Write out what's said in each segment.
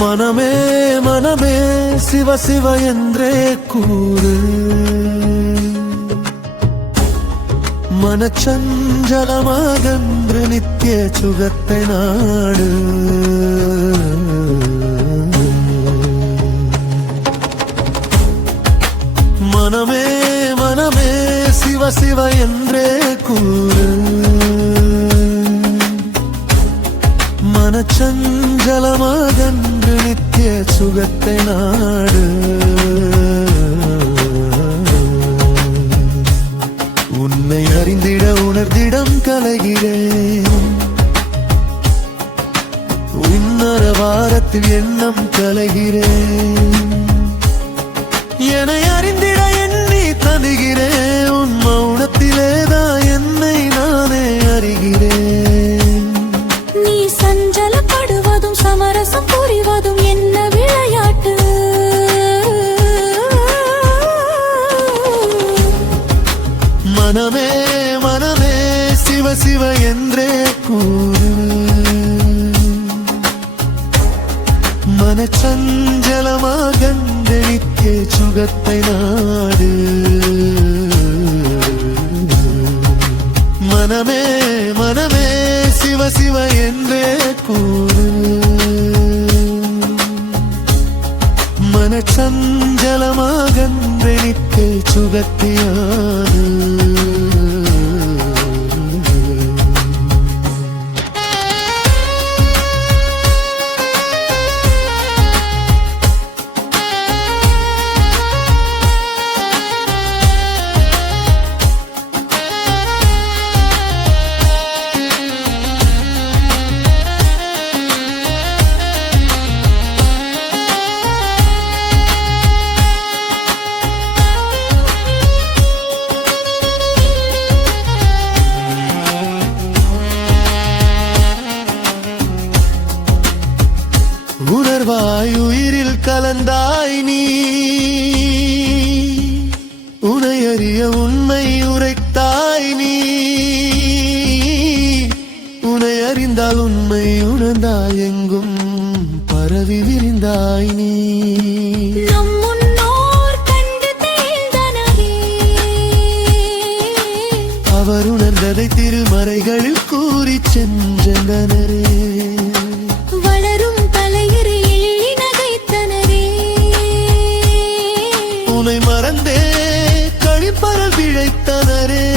மனமே மனமே சிவ சிவ என்றே கூறு, மனச்சஞ்சலமாகன்று நித்திய சுகத்தை நாடு. மனமே மனமே சிவ சிவ என்றே கூறு, மனச்சஞ்சலமாகன்று நித்திய சுகத்தை நாடு. உன்னை அறிந்திட உணர்ந்திடம் கலைகிறேன், உன்னர வாரத்தில் எண்ணம் கலைகிறேன். என்னை அறிந்திட எண்ணி தருகிறேன், உன் மௌனத்திலேதான் என்னை நானே அறிகிறேன். நீ சஞ்சலப்படுவதும் சமரசம் புரிவதும் என்ன விளையாட்டு? மனமே மனமே சிவ சிவ என்றே கூறு, மனச்சஞ்சலமாகன்று நித்திய சுகத்தை நாடு. மனமே மனமே சிவ சிவ என்றே கூறு, மனச்சஞ்சலமாகன்று நித்திய சுகத்தை நாடு. உணர்வாய் உயிரில் கலந்தாய் நீ, உனை அறிய உண்மை உரைத்தாய் நீ. உனை அறிந்தால் உண்மை உணர்ந்தாய், எங்கும் பரவி விரிந்தாய் நீ. அவர் உணர்ந்ததை திருமறைகளில் கூறி சென்றனரே. உனை மறந்தே கழிப்பறல் விழைத்தனரே.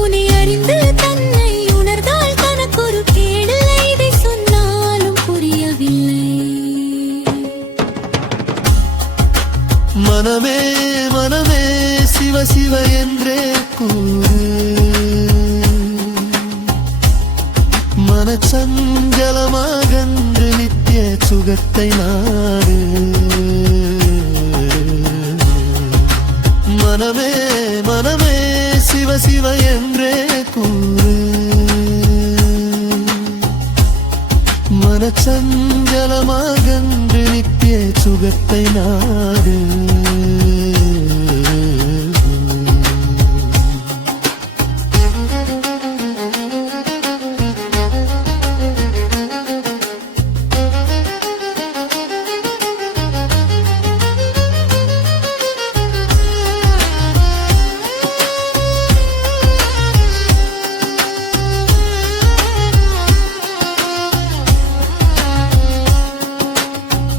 உனை அறிந்து தன்னை உணர்ந்தால் தனக்கொரு கேடில்லை, இதை சொன்னாலும் புரியவில்லை. மனமே மனமே சிவ சிவ என்றே கூறு, மனச்சஞ்சலமாகன்று நித்திய சுகத்தை நாடு. மனமே மனமே சிவ சிவ என்றே கூறு, மனச்சஞ்சலமாகன்று நித்திய சுகத்தை நாடு.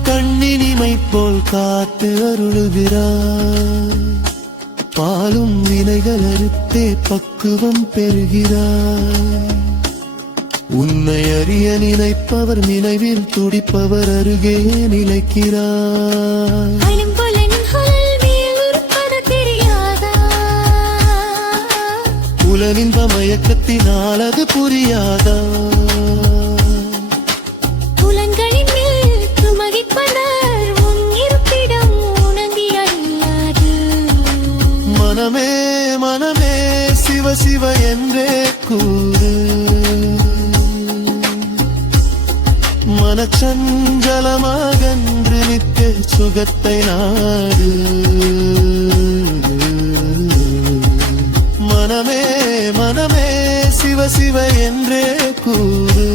கண்ணினிமை போல் காத்து அருளுகிறார், பாலும் வினைகள் அறுத்தே பக்குவம் பெறுகிறார். உன்னை அறிய நினைப்பவர் நினைவில் துடிப்பவர் அருகே நிலைக்கிறார். புலனின்ப மயக்கத்தினால் அது புரியாதா? மனமே மனமே சிவ சிவ என்றே கூறு, மனச்சஞ்சலமாகன்று நித்திய சுகத்தை நாடு. மனமே மனமே சிவ சிவ என்றே கூறு,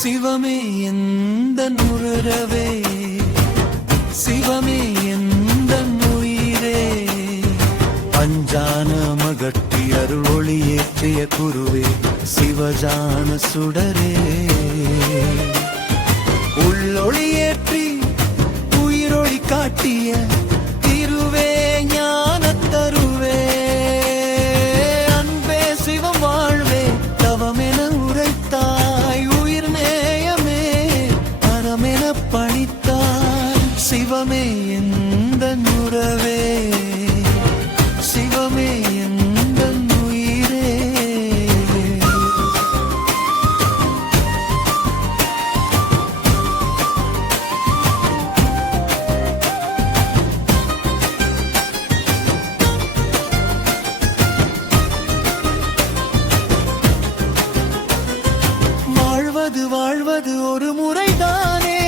சிவமே எந்த உறவே, சிவமே எந்த உயிரே, அஞ்சான மகட்டி அருள் ஒளியேற்றிய குருவே, சிவஜான சுடரே, உள்ளொளியேற்றி உயிரொளி காட்டிய திருவே, ஞானத்தருவே, அன்பே சிவம் வாழ்வே, தவமென உரைத்தாய், உயிர் நேயமே அறமென பணித்தாய், சிவமே எந்த உறவே, சிவமே எந்த உயிரே. வாழ்வது ஒரு முறைதானே,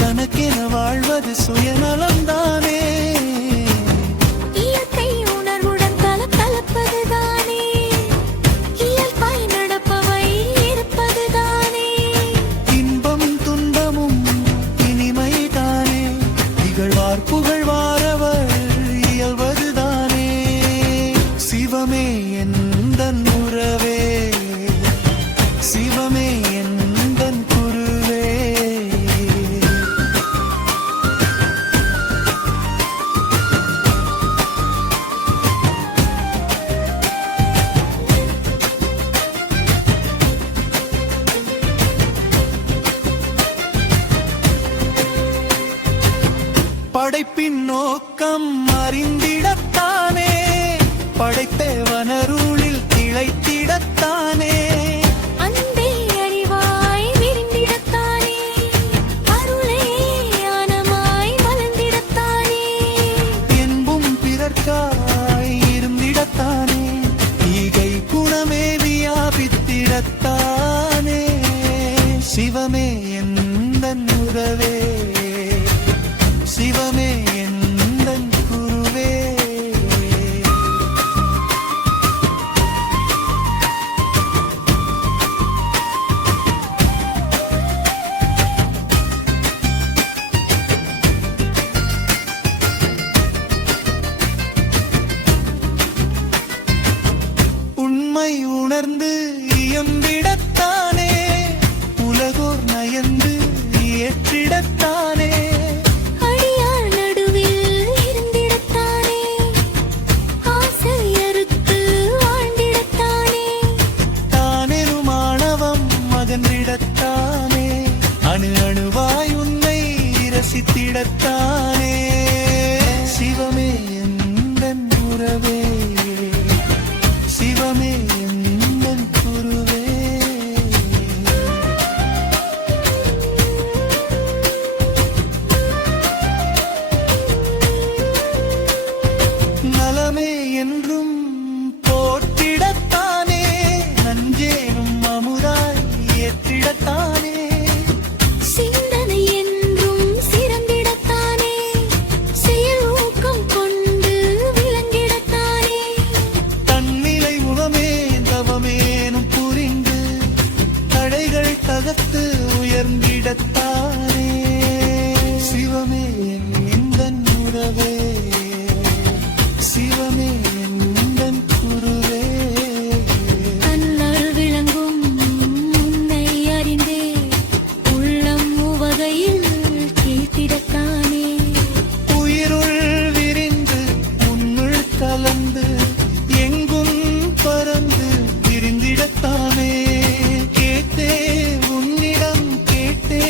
தனக்கென வாழ்வது சுயநலம்தானே, இயற்கை உணர்வுடன் கலப்பதுதானே, இயல்பாய் நடப்பவை இருப்பதுதானே, இன்பம் துன்பமும் இனிமைதானே, இகழ்வார் புகழ்வாரவர் இயல்வதுதானே, சிவமே எந்த உறவே, சிவமே எந்தன் குருவே. படைப்பின் நோக்கம் அறிந்திடத்தானே, படைத்தேவனருளில் திளைத்திடத்தானே, அன்பே அறிவாய் விரிந்திடத்தானே, அருளே ஞானமாய் மலர்ந்திடத்தானே, என்பும் பிறர்க்காய் இருந்திடத்தானே, ஈகை குணமே வியாபித்திடத்தானே, சிவமே எந்தன் உறவே, சிவமே எந்தன் குருவே. உண்மை உணர்ந்து இயம்பிடத்தானே, உலகோர் நயந்து ஏற்றிடத்தானே, அடியார் நடுவில் இருந்திடத்தானே, ஆசை அறுத்து வாழ்ந்திடத்தானே, தானெனும் ஆணவம் அகன்றிடத்தானே, அணு அணுவாய் உன்னை ரசித்திடத்தானே, சிவமே எந்தன் உறவே, சிவமே எந்தன் குருவே. நலமே என்றும் போற்றிடத்தானே, நஞ்சேனும் அமுதாய் ஏற்றிடத்தானே, சிந்தனை என்றும் சிறந்திடத்தானே, செயல் ஊக்கம் கொண்டு விளங்கிடத்தானே, தன்னிலை முகமே தவமேனும் புரிந்து தடைகள் தகர்த்து உயர்ந்திடத்தானே, சிவமே எந்தன் உறவே, சிவமே எந்தன் குருவே. தன்னருள் விளங்கும் உன்னை அறிந்தே, உள்ளம் உவகையில் கேட்டிடத்தானே, உயிருள் விரிந்து உன்னுள் கலந்து எங்கும் பறந்து விரிந்திடத்தானே, கேட்டே உன்னிடம் கேட்டே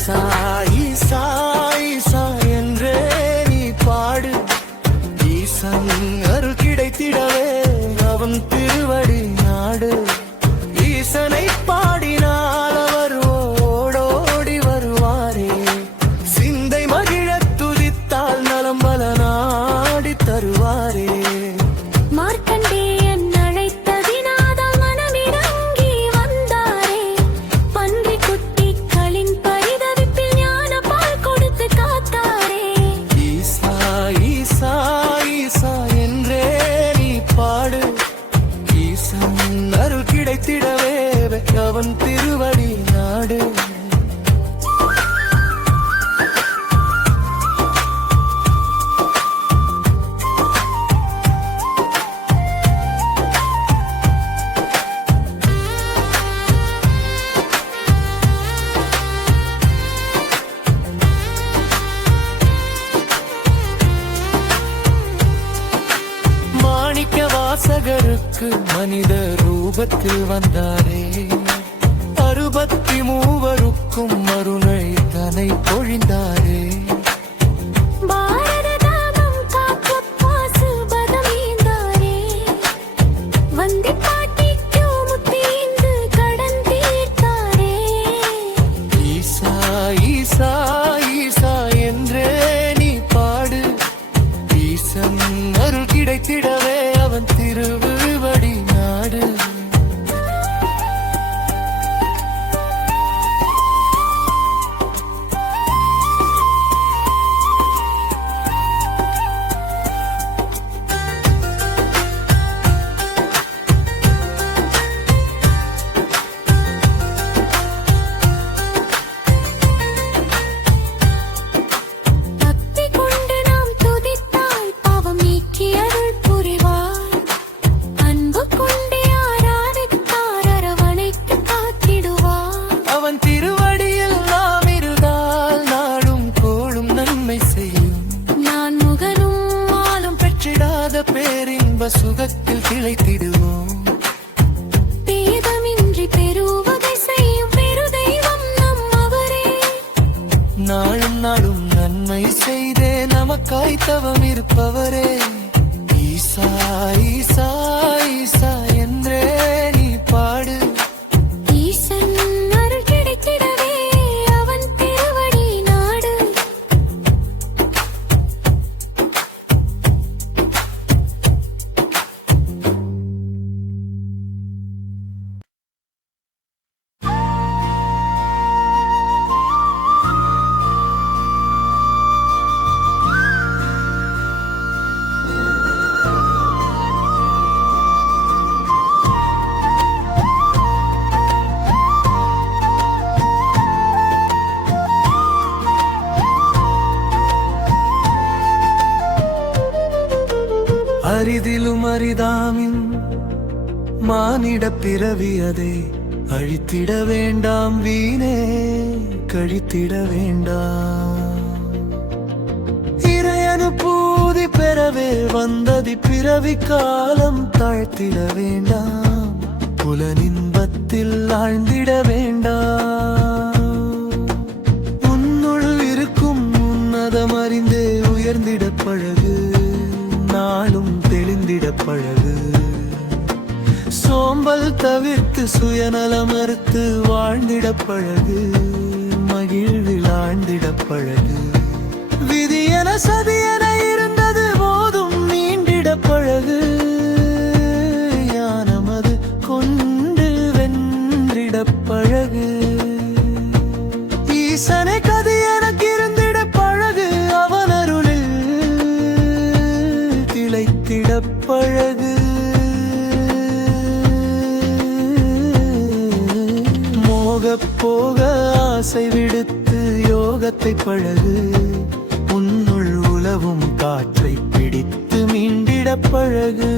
ஈசா ஈசா ஈசா என்றே நீ பாடு ஈசன் அருள் கிடைத்திடவே அவன் திருவடி நாடு ஈசனை பாடினால் அவர் ஓடோடி வருவாரே சிந்தை மகிழத் துதித்தால் நலம் பல நாடி தருவாரே மார்க்கண்டேயன் அழைத்ததினாதால் மனமிரங்கி வந்தாரே பன்றி குட்டிகளின் பரிதவிப்பில் ஞான பால் கொடுத்து காத்தாரே ஈசா ஈசா ஈசா என்றே நீ பாடு ஈசன் அருள் கிடைத்திடவே அவன் திருவடி நாடு மாணிக்க வாசகருக்கு மனித ரூபத்தில் வந்தாரே 63 மருணை தனை பொழிந்தாரே பாரத தாகம் காக்க பாசுபதம் ஈந்தாரே வந்தி பாட்டிக்கு முத்தீந்து கடன் தீர்த்தாரே ஈசா ஈசா ஈசா என்றே நீ பாடு ஈசன் அருள் கிடைத்திடவே அவன் திருவடி நாடு பக்தி கொண்டு நாம் துதித்தால் பாவம் நீக்கி அருள் புரிவார் அன்பு கொண்டே ஆராதித்தார் அரவணைத்து காத்திடுவார் அவன் திருவடியில் நாம் இருந்தால் நாடும் கோளும் நன்மை செய்யும் நான் முகனும் ஆளும் பெற்றிடாத பேரின்ப சுகத்தில் திளைத்திடுவோம் பேதமின்றி பெறுவதை செய்யும் பெரு தெய்வம் நம் அவரே நாளும் நாடும் நன்மை செய்தே நமக்காய் தவம் இருப்பவரே ஈசா ஈசா ஈசா என்றே நீ பாடு ஈசன் அருள் கிடைத்திடவே அவன் திருவடி நாடு அரிதிலும் அரிதாமின் மானிட பிறவியதை அழித்திட வேண்டாம் வீணே கழித்திட வேண்டாம் இறையனுபூதி பெறவே வந்ததி பிறவி காலம் தாழ்த்திட வேண்டாம் புலனின்பத்தில் ஆழ்ந்திட வேண்டாம் உன்னுள் இருக்கும் உன்னதம் அறிந்தே உயர்ந்திட பழகு நாளும் தெளிந்திட பழகு சோம்பல் தவிர்த்து சுயநலம் மறுத்து வாழ்ந்திட பழகு மகிழ்வில் ஆழ்ந்திட பழகு விதியென சதியென இருந்தது போதும் நீண்டிட பழகு ஞானமது கொண்டு வென்றிட பழகு ஈசனை கதி எனக்கு இருந்திட பழகு அவன் அருளில் திளைத்திட பழகு போக ஆசை விடுத்து யோகத்தை பழகு உன்னுள் உலவும் காற்றை பிடித்து மீண்டிட பழகு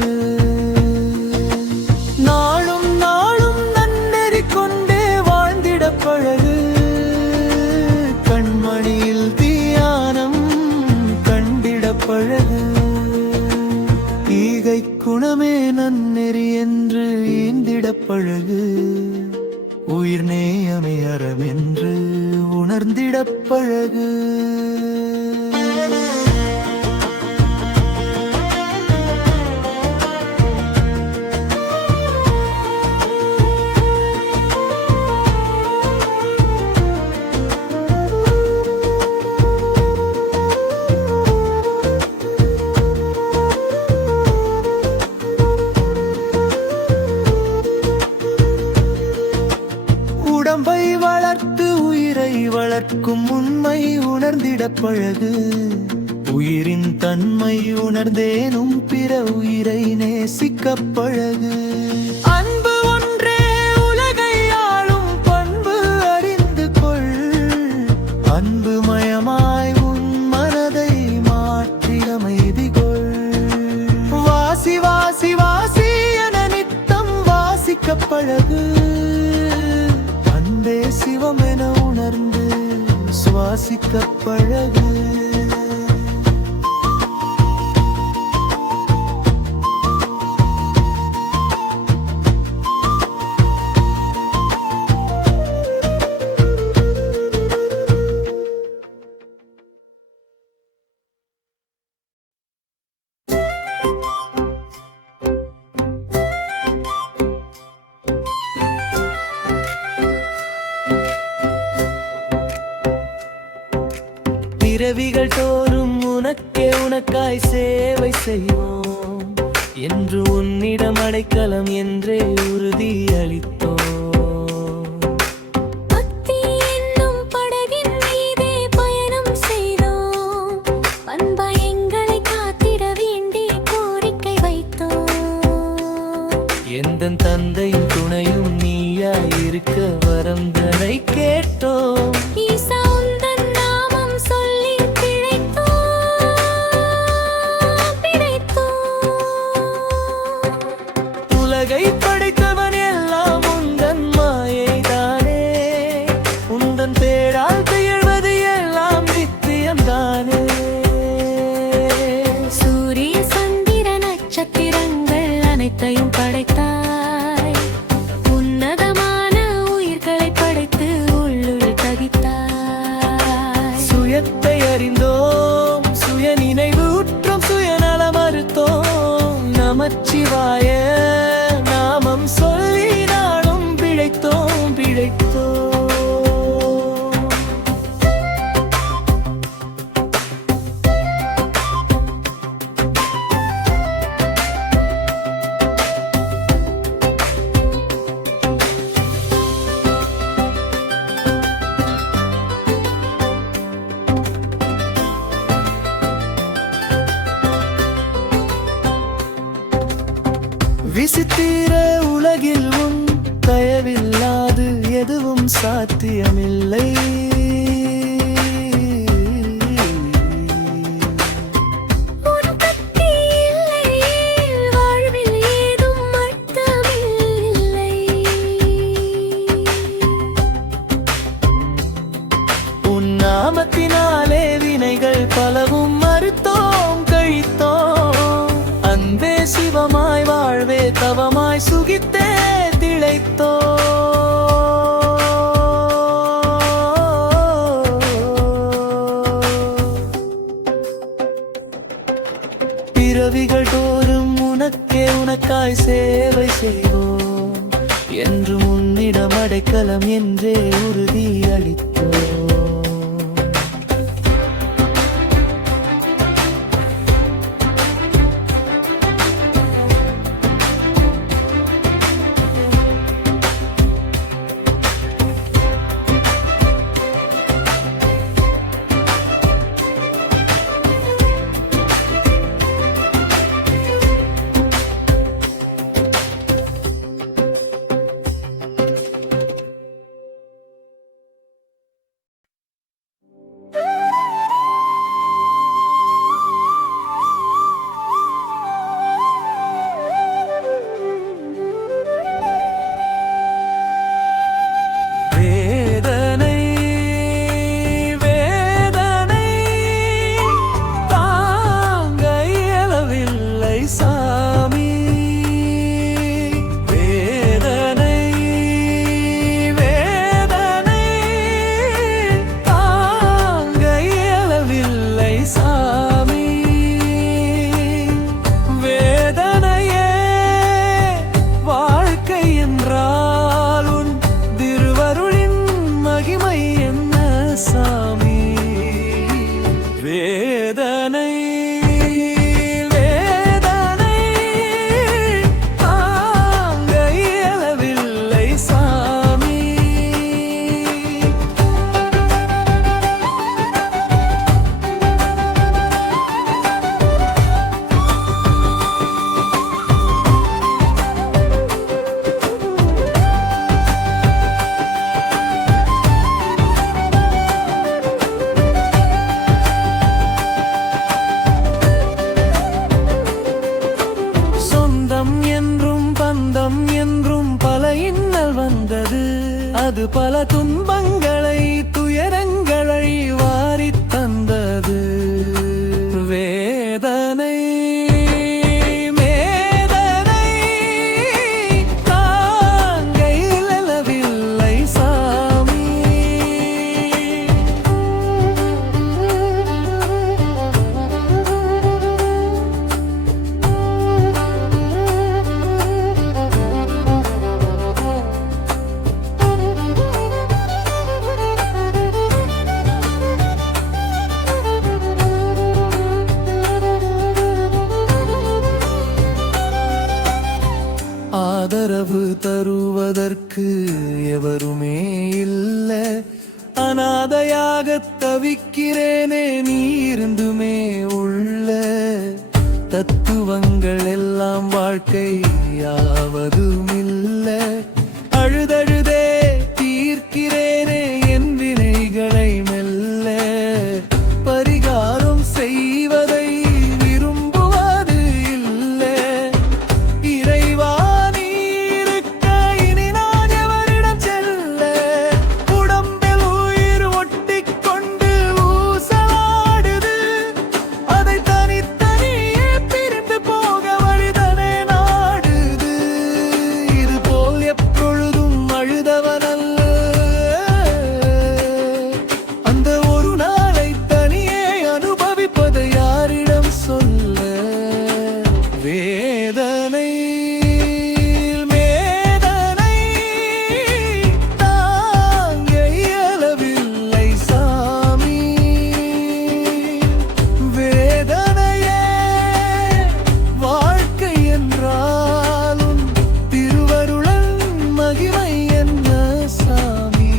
நாளும் நாளும் நன்னெறி கொண்டே வாழ்ந்திட பழகு கண்மணியில் தியானம் கண்டிட பழகு ஈகை குணமே நன்னெறி என்று ஈந்திட பழகு உயிர் நேயமே அறமென்று உண உணர்ந்திடப் பழகு. உடம்பை வளர்த்து உயிரை வளர்க்கும் உண்மை உணர்ந்திடப் பழகு. உயிரின் தன்மை உணர்ந்தேனும் பிற உயிரை நேசிக்கப் பழகு. அன்பு ஒன்றே உலகை ஆளும் பண்பு அறிந்து கொள். அன்பு மயமாய் உன் மனதை மாற்றி அமைதி கொள். வாசி வாசி வாசி என நித்தம் வாசிக்கப் பழகு. அன்பே சிவம் என உணர்ந்து சுவாசிக்கப் பழகு. பிறவிகள் தோறும் உனக்கே உனக்காய் சேவை செய்வோம் என்று உன்னிடம் அடைக்கலம் என்றே உறுதி அளித்தோம். பக்தி என்னும் படகின் மீதே பயணம் செய்தோம். பண்பாய் எங்களை காத்திட வேண்டி கோரிக்கை வைத்தோம். எந்தன் தந்தையின் துணையும் நீயாய் இருக்க வரம் தனை கேட்டோம். ஈசா உந்தன் நாமம் சொல்லி பிழைத்தோம். உலகை படைத்தவன் எல்லாம் உந்தன் மாயை தானே. உந்தன் பேரால் திகழ்வது எல்லாம் நித்தியம் தானே. சூரிய சந்திர நட்சத்திரங்கள் அனைத்தையும் படைத்தாய். உன்னதமான உயிர்களை படைத்து உள்ளுள் தகித்தாய். சுயத்தை அறிந்தோம், சுய நினைவு உற்றோம், சுயநல மறுத்தோம். நமச்சிவாய நாமம் சொல்லி நாளும் பிழைத்தோம் பிழைத்தோம். விசித்திர உலகில் உன் தயவில்லாது எதுவும் சாத்தியமில்லை. உன் கத்தி இல்லையேல் வாழ்வில் ஏதும் அர்த்தமில்லை. உன் நாமத்தினாலே வினைகள் பலவும் மறுத்தோம் கழித்தோம். அன்பே சிவமாய் வாழ்வே தவமாய் சுகித்தே திளைத்தோ. பிறவிகள் தோறும் உனக்கே உனக்காய் சேவை செய்வோம் என்று உன்னிடம் அடைக்கலம் என்றே உறுதி அளித்தோம். சாமி. வேதனை வேதனை தாங்க இயலவில்லை சாமி. சொந்தம் என்றும் பந்தம் என்றும் பல இன்னல் வந்தது. அது பல துன்பங்களை துயரங்களை வாரித் தந்தது. வேதனை வேதனை தாங்க இயலவில்லை சாமி. ஆதரவு தருவதற்கு எவருமே இல்ல. அனாதையாக தவிக்கிறேனே நீ இருந்துமே உள்ள. தத்துவங்கள் எல்லாம் வாழ்க்கை யாவதும் இல்ல. அழுதழுதே தீர்க்கிறேனே என் வினைகளை மெல்ல. பரிகாரம் செய்வதை விரும்புவது இல்ல. இறைவா நீ இருக்க இனி நான் எவரிடம் செல்ல. உடம்பில் உயிர் ஒட்டிக்கொண்டு ஊசலாடுது. அதை தனித்தனியே பிரிந்து போக வழிதனை நாடுது. இது போல் எப்பொழுதும் அழுதவனல்ல. அந்த ஒரு நாளை தனியே அனுபவிப்பதை யாரிடம் சொல்ல. வேதனை வேதனை தாங்க இயலவில்லை சாமி. வேதனையே வாழ்க்கை என்றாலும் திருவருளன் மகிமை என்ன சாமி.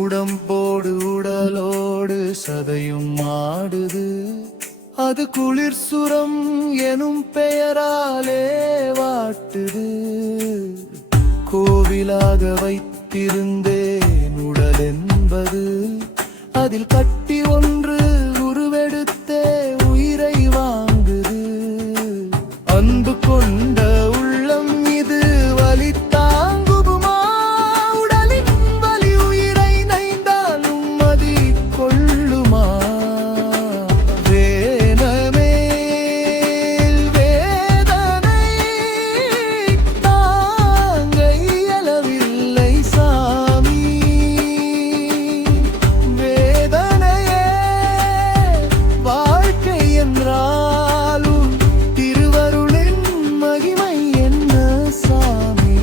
உடம்போடு உடலோடு சதையும் ஆடுது. அது குளிர் சுரம் எனும் பெயராலே வாட்டுது. கோவிலாக வைத்திருந்தேன் உடல் என்பது. அதில் கட்டி ஒன்று உருவெடுத்தே உயிரை வாங்குது. அன்பு கொண்ட உள்ளம் இது வலி தாங்குமா? உடலின் வலி உயிரை நைந்தாலும் மதி கொள்ளுமா? வேதமேல் வேதனை தாங்க இயலவில்லை சாமி. வேதனையே வாழ்க்கை என்றாலும் திருவருளின் மகிமை என்ன சாமி.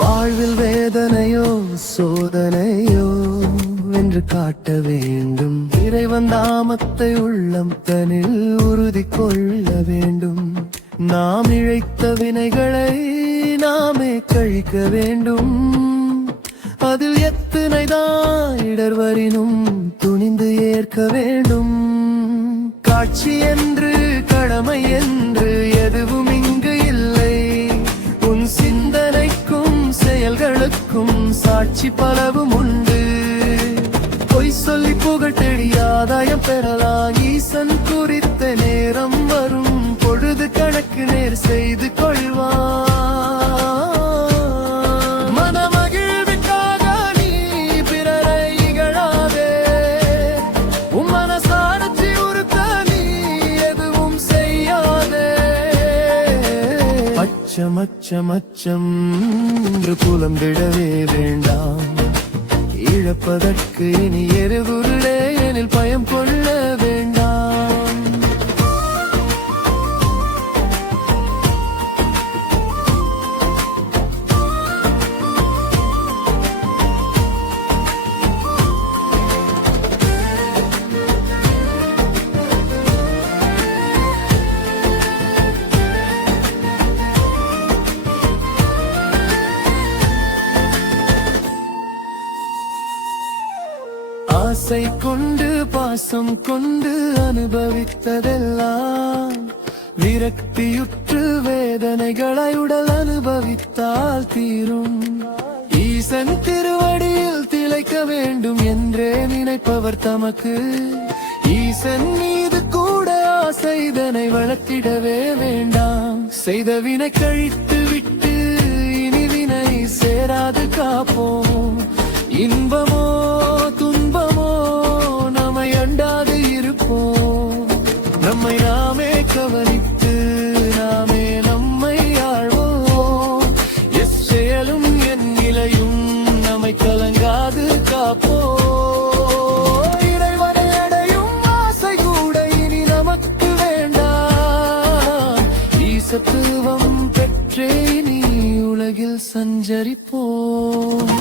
வாழ்வில் வேதனையோ சோதனையோ என்று காட்ட வேண்டும். இறைவன் நாமத்தை உள்ளம் தனில் உறுதி கொள்ள வேண்டும். நாம் இழைத்த வினைகளை நாமே கழிக்க வேண்டும். அதில் எத்தனைதான் இடர் வரினும் துணிந்து ஏற்க வேண்டும். காட்சி என்று கடமை என்று முயற்சி பலவும் உண்டு. பொய் சொல்லி புகழ் தேடி ஆதாயம் பெறலாம். ஈசன் குறித்த நேரம் வரும் பொழுது கணக்கு நேர் செய்து கொள்வான். மனமகிழ்வுக்காக நீ பிறரை இகழாதே. உன் மனசாட்சி உறுத்த நீ எதுவும் செய்யாதே. அச்சம் அச்சம் அச்சம் என்று புலம்பிடவே வேண்டாம். இழப்பதற்கு இனி எருகுருடே எனில் பயம் கொள்ள வேண்டாம். ஆசை கொண்டு பாசம் கொண்டு அனுபவித்ததெல்லாம் விரக்தியுற்று வேதனைகளை உடல் அனுபவித்தால் தீரும். ஈசன் திருவடியில் திளைக்க வேண்டும் என்றே நினைப்பவர் தமக்கு ஈசன் மீது கூட ஆசை இதனை வளர்த்திடவே வேண்டாம். செய்த வினை கழித்து விட்டு இனி வினை சேராது காப்போம். இன்பமோ துன்பமோ நம்மை அண்டாது இருப்போம். நம்மை நாமே கவனித்து நாமே நம்மை ஆழ்வோம். செயலும் என் நிலையும் நம்மை கலங்காது காப்போம். இறைவனை அடையும் ஆசை கூட இனி நமக்கு வேண்டாம். ஈசத்துவம் பெற்றே நீ உலகில் சஞ்சரிப்போம்.